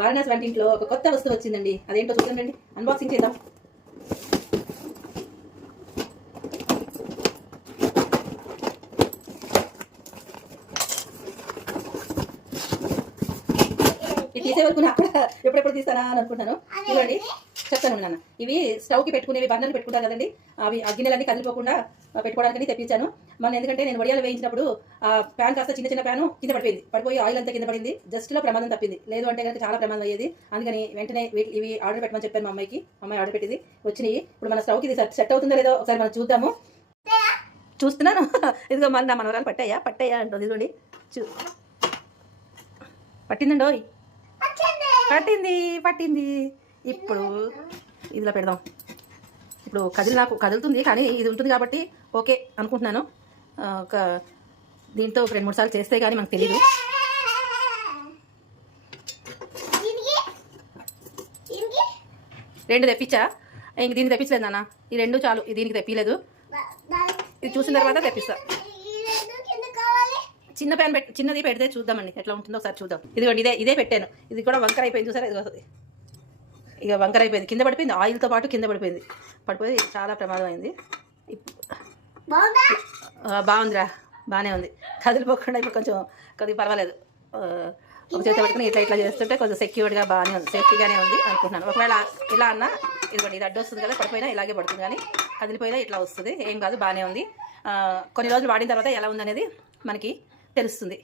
వారణాసి వంటింట్లో ఒక కొత్త వస్తువు వచ్చిందండి. అదేంటో చూడండి అన్బాక్సింగ్ చేద్దాం. తీసే వరకు నాకు కూడా ఎప్పుడెప్పుడు తీస్తానా అని అనుకుంటాను. ఇవ్వండి చెప్తాను నాన్న ఇవి స్టవ్కి పెట్టుకునేవి బర్నర్లు పెట్టుకుంటారు కదండి. అవి గిన్నెలన్నీ కదిలిపోకుండా పెట్టుకోవడానికి తెప్పించాను. మన ఎందుకంటే నేను వడియాలు వేయించినప్పుడు ఆ ప్యాన్ కాస్త చిన్న చిన్న ప్యాను కింద పడిపోయింది. పడిపోయి ఆయిల్ అంతా కింద పడింది. జస్ట్లో ప్రమాదం తప్పింది. లేదు అంటే కనుక చాలా ప్రమాదం అయ్యేది. అందుకని వెంటనే ఇవి ఆర్డర్ పెట్టమని చెప్పాను మా అమ్మాయికి. అమ్మాయి ఆర్డర్ పెట్టింది. వచ్చినాయి. ఇప్పుడు మన స్టవ్కి ఇది సెట్ అవుతుందో లేదో ఒకసారి మనం చూద్దాము. చూస్తున్నాను. ఇదిగో మన నా మనవరాలు పట్టాయా? పట్టాయా అంటుంది. ఇదిగోండి. చూ పట్టిందండి పట్టింది పట్టింది. ఇప్పుడు ఇదిలో పెడదాం. ఇప్పుడు కదిలి నాకు కదులుతుంది కానీ ఇది ఉంటుంది కాబట్టి ఓకే అనుకుంటున్నాను. ఒక దీంతో ఒక రెండు మూడు సార్లు చేస్తే కానీ మనకు తెలియదు రెండు తెప్పించా? ఇంక దీనికి తెప్పించలేదు నాన్న. ఈ రెండు చాలు. దీనికి తెప్పిలేదు ఇది చూసిన తర్వాత తెప్పిస్తా. చిన్న ప్యాన్ పెట్టి చిన్నది పెడితే చూద్దామండి. ఎట్లా ఉంటుందో ఒకసారి చూద్దాం. ఇదిగోండి ఇదే ఇదే పెట్టాను. ఇది కూడా వంకర అయిపోయింది చూసారా? ఇది వస్తుంది ఇక వంకర అయిపోయింది. కింద పడిపోయింది. ఆయిల్తో పాటు కింద పడిపోయింది. పడిపోయి చాలా ప్రమాదం అయింది. బాగుందిరా. బాగానే ఉంది. కదిలిపోకుండా ఇప్పుడు కొంచెం కొద్దిగా పర్వాలేదు. ఒక చేత పెట్టుకుని ఇట్లా ఇట్లా చేస్తుంటే కొంచెం సెక్యూర్డ్గా బాగానే ఉంది. సేఫ్టీగానే ఉంది అనుకుంటున్నాను. ఒకవేళ ఇలా అన్నా ఇదిగోండి ఇది అడ్డు వస్తుంది కదా పడిపోయినా ఇలాగే పడుతుంది కానీ కదిలిపోయినా ఇట్లా వస్తుంది. ఏం కాదు బాగానే ఉంది. కొన్ని రోజులు వాడిన తర్వాత ఎలా ఉందనేది మనకి తెలుస్తుంది.